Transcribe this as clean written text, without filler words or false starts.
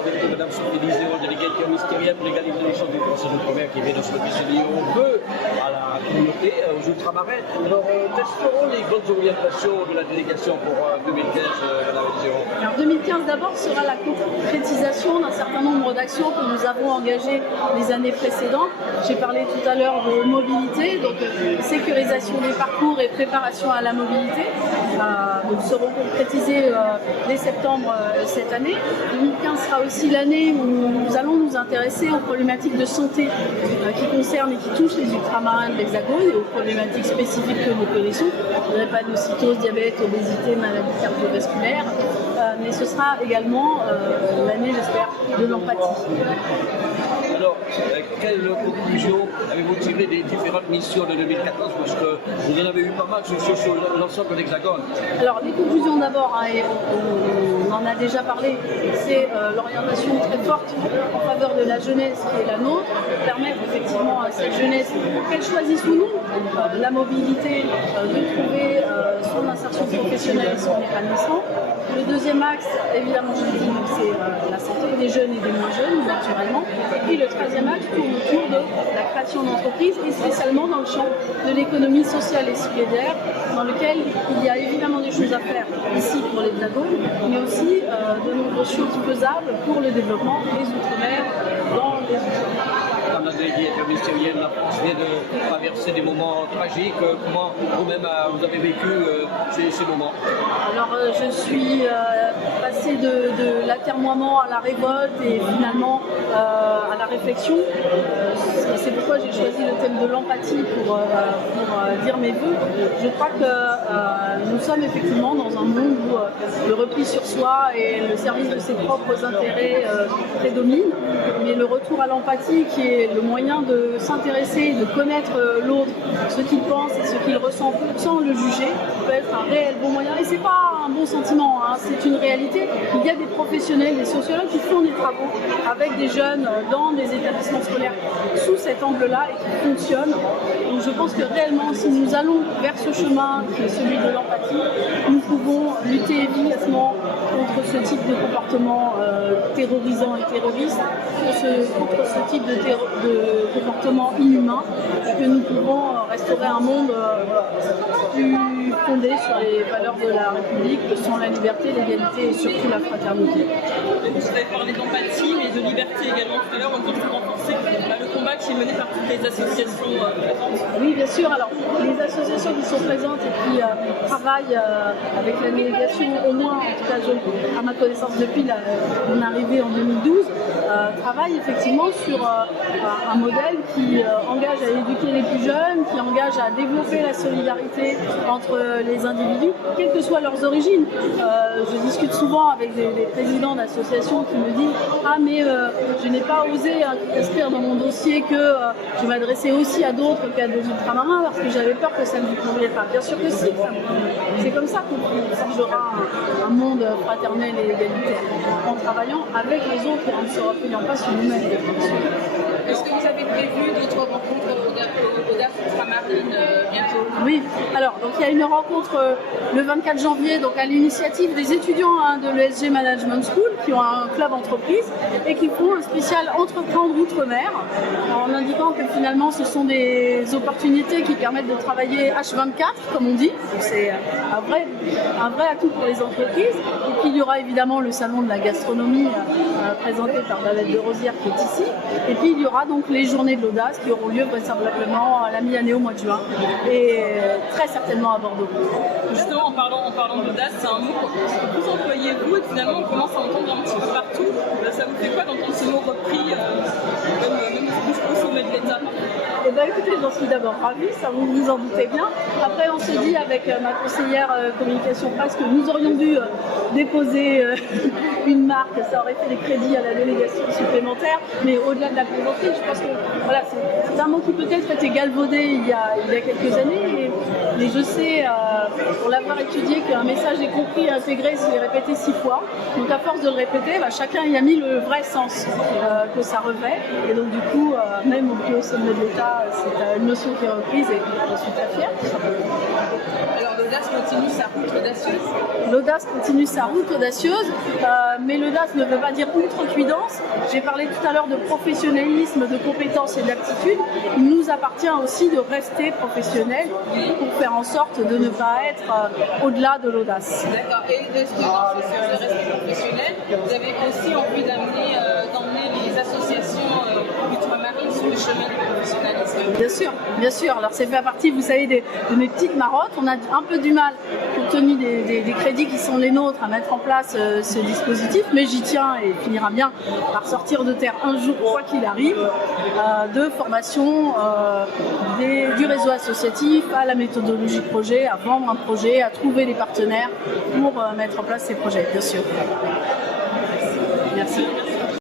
Avec Madame Sophie Liseo, déléguée ministérielle pour l'égalité des chances des Français d'outre-mer qui vient de se décider au vœu à la communauté, aux ultramarins. Alors, quelles seront les grandes orientations de la délégation pour 2015, Madame Liseo? Alors 2015 d'abord sera la concrétisation d'un certain nombre d'actions que nous avons engagées les années précédentes. J'ai parlé tout à l'heure de mobilité, donc sécurisation des parcours et préparation à la mobilité. Donc seront concrétisées dès septembre cette année. 2015 sera aussi l'année où nous allons nous intéresser aux problématiques de santé qui concernent et qui touchent les ultramarins de l'Hexagone et aux problématiques spécifiques que nous connaissons, drépanocytose, diabète, obésité, maladies cardiovasculaires, mais ce sera également l'année, j'espère, de l'empathie. Alors, quelles conclusions avez-vous tirées des différentes missions de 2014, parce que vous en avez eu pas mal sur l'ensemble de l'Hexagone? Alors, les conclusions d'abord, hein, on en a déjà parlé, c'est l'orientation très forte en faveur de la jeunesse qui est la nôtre, permettre effectivement à cette jeunesse, qu'elle choisisse ou non la mobilité, de trouver son insertion professionnelle et son épanouissement. Le deuxième axe, évidemment, je l'ai dit, c'est la santé des jeunes et des moins jeunes, naturellement. Et le troisième axe tourne autour de la création d'entreprises, et spécialement dans le champ de l'économie sociale et solidaire, dans lequel il y a évidemment des choses à faire ici pour l'Hexagone, mais aussi de nombreuses choses faisables pour le développement des Outre-mer dans les Outre-mer. Madame la déléguée interministérielle, la France vient de traverser des moments tragiques. Comment vous-même vous avez vécu ces moments? Alors je suis passée de l'atermoiement à la révolte et finalement à la réflexion. C'est pourquoi j'ai choisi le thème de l'empathie pour dire mes vœux. Je crois que nous sommes effectivement dans un monde où le repli sur soi et le service de ses propres intérêts prédominent, mais le retour à l'empathie qui est le moyen de s'intéresser, de connaître l'autre, ce qu'il pense et ce qu'il ressent sans le juger, peut être un réel bon moyen. Et c'est pas un bon sentiment, hein, c'est une réalité. Il y a des professionnels, des sociologues qui font des travaux avec des jeunes dans des établissements scolaires sous cet angle-là et qui fonctionnent. Donc je pense que réellement, si nous allons vers ce chemin qui est celui de l'empathie, nous pouvons lutter efficacement contre ce type de comportement terrorisant et terroriste, contre ce type de comportement inhumain, et que nous pouvons restaurer un monde plus fondé sur les valeurs de la République, que sont la liberté, l'égalité et surtout la fraternité. Vous avez parlé d'empathie, mais de liberté également tout à l'heure, on peut renforcer le combat qui est mené par toutes les associations présentes. Oui, bien sûr. Alors, les associations qui sont présentes et qui travaillent avec la délégation, au moins, en tout cas, à ma connaissance, depuis mon arrivée en 2012, travaillent effectivement sur un modèle qui engage à éduquer les plus jeunes, qui engage à développer la solidarité entre les individus, quelles que soient leurs origines. Je discute souvent avec des présidents d'associations qui me disent « Ah, mais je n'ai pas osé inscrire dans mon dossier que je m'adressais aussi à d'autres qu'à des ultramarins parce que j'avais peur que ça ne me convienne pas. » Bien sûr que si, c'est comme ça qu'on forgera un monde fraternel et égalitaire, en travaillant avec les autres et en ne se repliant pas sur nous-mêmes. Est-ce que vous avez prévu d'autres rencontres audace ultramarine bientôt? Oui, alors donc il y a une rencontre le 24 janvier donc à l'initiative des étudiants de l'ESG Management School qui ont un club entreprise et qui font un spécial entreprendre outre-mer en indiquant que finalement ce sont des opportunités qui permettent de travailler H24 comme on dit, c'est un vrai atout pour les entreprises. Et puis il y aura évidemment le salon de la gastronomie présenté par David de Rosière qui est ici, et puis il y aura donc les journées de l'audace qui auront lieu vraisemblablement à la mi-année au mois de juin et très certainement à Bordeaux. Justement, en parlant d'audace, c'est un mot que vous employez vous et finalement on commence à entendre un petit peu partout. Ça vous fait quoi d'entendre ce mot repris, même au sommet de l'État? Eh bien écoutez, j'en suis d'abord ravie, ça vous en doutez bien. Après on se dit avec ma conseillère communication presse que nous aurions dû déposer une marque, ça aurait fait des crédits à la délégation supplémentaire, mais au-delà de la plaisanterie, je pense que voilà, c'est un mot qui peut-être était galvaudé il y a quelques années, et mais je sais, pour l'avoir étudié, qu'un message est compris et intégré s'il est répété 6 fois. Donc à force de le répéter, chacun y a mis le vrai sens que ça revêt. Et donc du coup, même au plus haut sommet de l'État, c'est une notion qui est reprise et je suis très fière. Alors l'audace continue sa route audacieuse. L'audace continue sa route audacieuse, mais l'audace ne veut pas dire outrecuidance. J'ai parlé tout à l'heure de professionnalisme, de compétences et d'aptitude. Il nous appartient aussi de rester professionnels pour faire en sorte de ne pas être au-delà de l'audace. D'accord. Et est-ce que dans ce reste professionnel, vous avez aussi envie d'emmener les associations ultramarines sur le chemin du professionnalisme? Bien sûr, bien sûr. Alors c'est fait partie, vous savez, de mes petites marottes. On a un peu du mal, compte tenu des crédits qui sont les nôtres, à mettre en place ce dispositif, mais j'y tiens et il finira bien par sortir de terre un jour, quoi qu'il arrive, de formation du réseau associatif à la méthodologie de projet, à vendre un projet, à trouver des partenaires pour mettre en place ces projets, bien sûr.